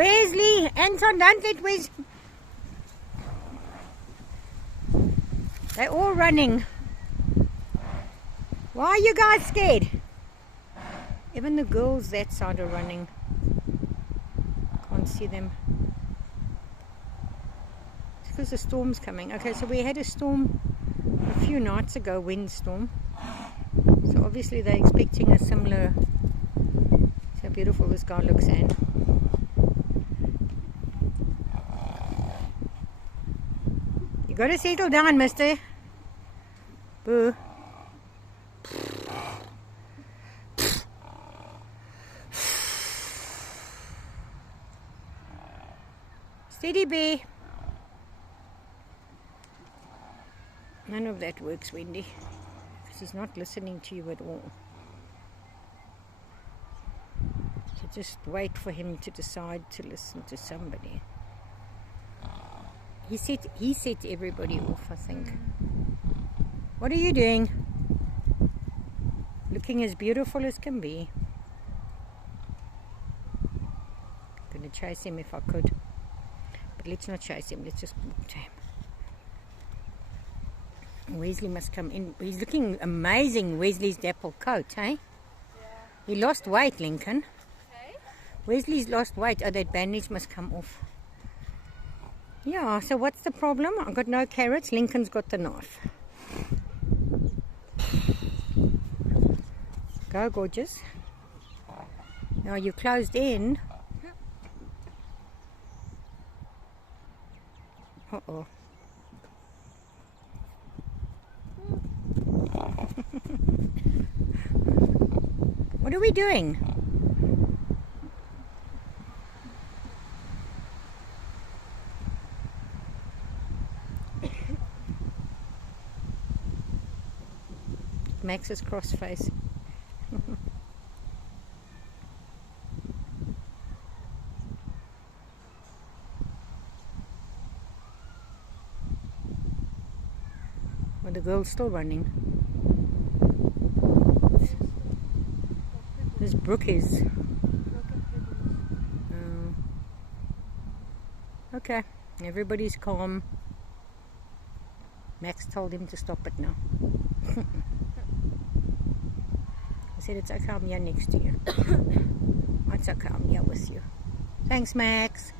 Wesley, Anton, don't let Wes. They're all running. Why are you guys scared? Even the girls that side are running. Can't see them. It's because the storm's coming. Okay, so we had a storm a few nights ago, wind storm. So obviously they're expecting a similar. See how beautiful this guy looks, Anne. You gotta settle down, mister. Boo. Steady, bee. None of that works, Wendy, because he's not listening to you at all. So just wait for him to decide to listen to somebody. He set everybody off, I think. What are you doing? Looking as beautiful as can be. I'm going to chase him if I could. But let's not chase him, let's just walk to him. Wesley must come in. He's looking amazing, Wesley's dapple coat, eh? Yeah. He lost weight, Lincoln. Okay. Wesley's lost weight. Oh, that bandage must come off. Yeah, so what's the problem? I've got no carrots. Lincoln's got the knife. Go, gorgeous. Now you closed in. Uh-oh. What are we doing? Max's cross face. Well, the girl's still running. This brook is. Okay, everybody's calm. Max told him to stop it now. I said it's okay, I'm here next to you. It's okay, I'm here with you. Thanks, Max.